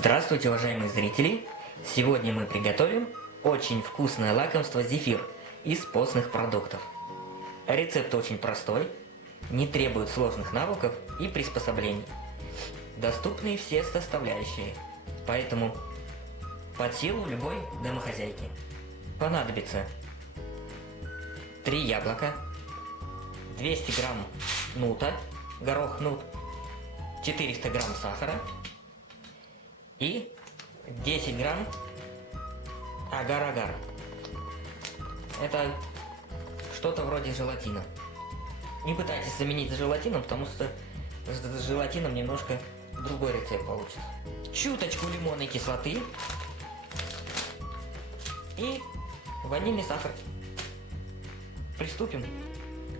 Здравствуйте, уважаемые зрители! Сегодня мы приготовим очень вкусное лакомство зефир из постных продуктов. Рецепт очень простой, не требует сложных навыков и приспособлений. Доступны все составляющие, поэтому под силу любой домохозяйки. Понадобится 3 яблока, 200 грамм нута, горох нут, 400 грамм сахара и 10 грамм агар-агар. Это что-то вроде желатина. Не пытайтесь заменить желатином, потому что с желатином немножко другой рецепт получится. Чуточку лимонной кислоты и ванильный сахар. Приступим.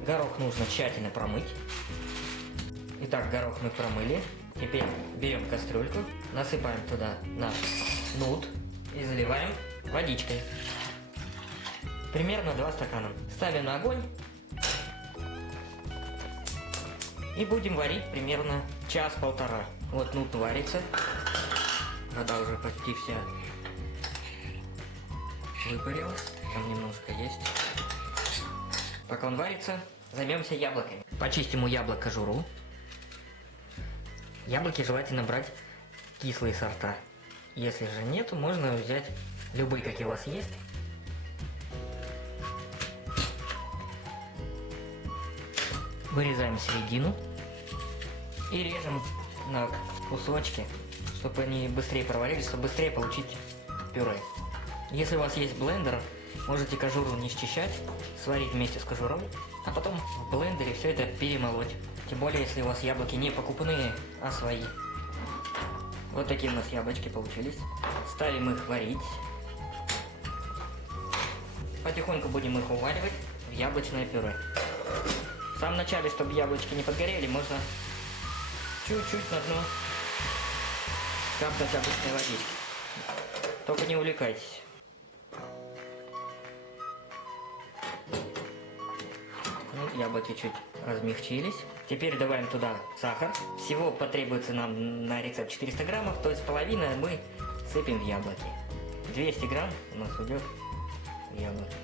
Горох нужно тщательно промыть. Итак, горох мы промыли. Теперь берем кастрюльку, насыпаем туда наш нут и заливаем водичкой. Примерно 2 стакана. Ставим на огонь и будем варить примерно час-полтора. Вот нут варится. Вода уже почти вся выпарилась. Там немножко есть. Пока он варится, займемся яблоками. Почистим у яблок кожуру. Яблоки желательно брать кислые сорта. Если же нету, можно взять любые, какие у вас есть. Вырезаем середину и режем на кусочки, чтобы они быстрее проварились, чтобы быстрее получить пюре. Если у вас есть блендер, можете кожуру не счищать, сварить вместе с кожурой, а потом в блендере все это перемолоть. Тем более, если у вас яблоки не покупные, а свои. Вот такие у нас яблочки получились. Ставим их варить. Потихоньку будем их уваривать в яблочное пюре. В самом начале, чтобы яблочки не подгорели, можно чуть-чуть на дно капнуть обычной водички. Только не увлекайтесь. Вот яблоки чуть размягчились. Теперь добавим туда сахар. Всего потребуется нам на рецепт 400 граммов, то есть половина мы сыпем в яблоки. 200 грамм у нас уйдет в яблоки.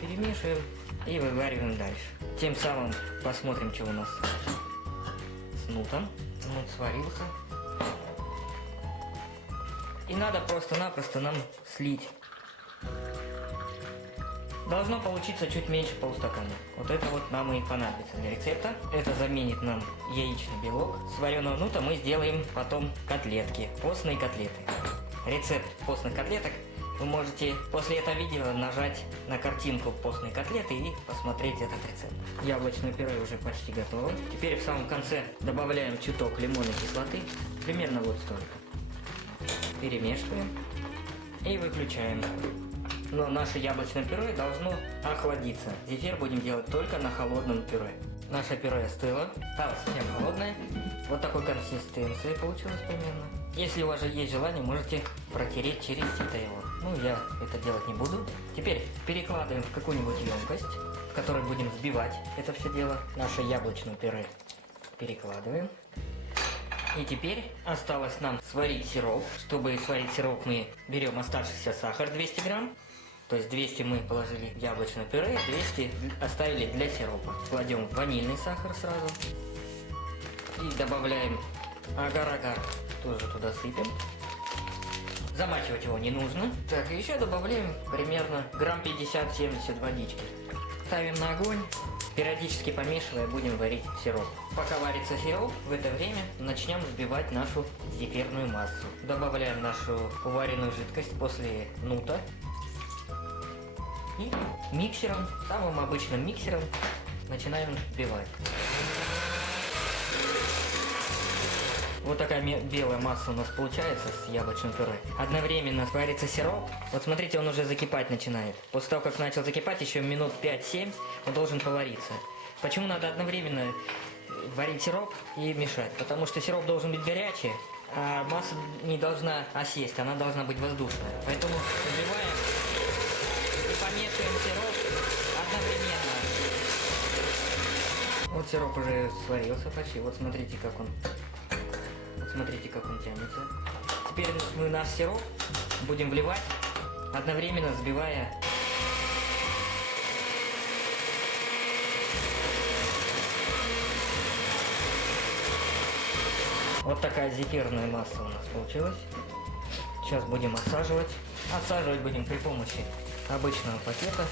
Перемешиваем и вывариваем дальше. Тем самым посмотрим, что у нас с нутом. Нут сварился. И надо просто-напросто нам слить. Должно получиться чуть меньше полстакана. Вот это вот нам и понадобится для рецепта. Это заменит нам яичный белок. С вареного нута мы сделаем потом котлетки, постные котлеты. Рецепт постных котлеток вы можете после этого видео нажать на картинку постные котлеты и посмотреть этот рецепт. Яблочное пюре уже почти готово. Теперь в самом конце добавляем чуток лимонной кислоты. Примерно вот столько. Перемешиваем и выключаем. Но наше яблочное пюре должно охладиться. Зефир будем делать только на холодном пюре. Наше пюре остыло, стало совсем холодное. Вот такой консистенции получилось примерно. Если у вас же есть желание, можете протереть через сито его. Ну, я это делать не буду. Теперь перекладываем в какую-нибудь емкость, в которой будем взбивать это все дело. Наше яблочное пюре перекладываем. И теперь осталось нам сварить сироп. Чтобы сварить сироп, мы берем оставшийся сахар 200 грамм. То есть 200 мы положили в яблочное пюре, 200 оставили для сиропа. Кладем ванильный сахар сразу. И добавляем агар-агар. Тоже туда сыпем. Замачивать его не нужно. Так, и еще добавляем примерно грамм 50-70 водички. Ставим на огонь. Периодически помешивая, будем варить сироп. Пока варится сироп, в это время начнем взбивать нашу зефирную массу. Добавляем нашу уваренную жидкость после нута. И миксером, самым обычным миксером, начинаем взбивать. Вот такая белая масса у нас получается с яблочным пюре. Одновременно варится сироп. Вот смотрите, он уже закипать начинает. После того, как начал закипать, еще минут 5-7 он должен повариться. Почему надо одновременно варить сироп и мешать? Потому что сироп должен быть горячий, а масса не должна осесть, она должна быть воздушная. Поэтому взбиваем и помешиваем сироп одновременно. Вот сироп уже сварился почти. Вот смотрите, как он Смотрите, как он тянется. Теперь мы наш сироп будем вливать, одновременно взбивая. Вот такая зефирная масса у нас получилась. Сейчас будем отсаживать. Отсаживать будем при помощи обычного пакета.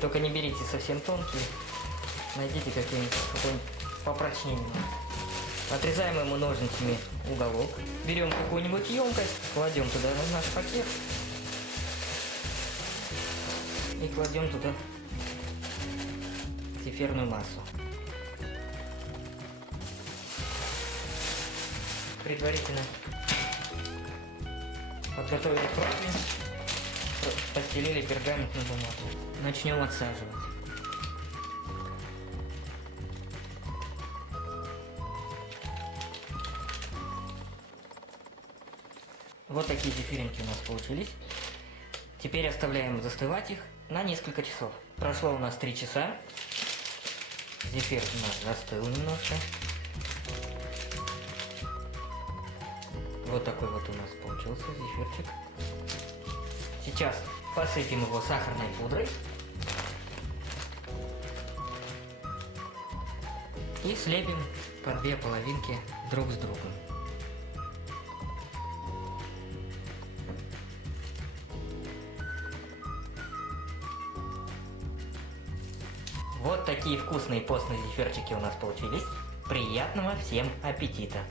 Только не берите совсем тонкие. Найдите какой-нибудь попрочнее. Отрезаем ему ножницами уголок. Берем какую-нибудь емкость, кладем туда наш пакет. И кладем туда зефирную массу. Предварительно подготовили противень, постелили пергаментную бумагу. Начнем отсаживать. Вот такие зефиринки у нас получились. Теперь оставляем застывать их на несколько часов. Прошло у нас 3 часа. Зефир у нас застыл немножко. Вот такой вот у нас получился зефирчик. Сейчас посыпем его сахарной пудрой. И слепим по 2 половинки друг с другом. Вот такие вкусные постные зефирчики у нас получились. Приятного всем аппетита!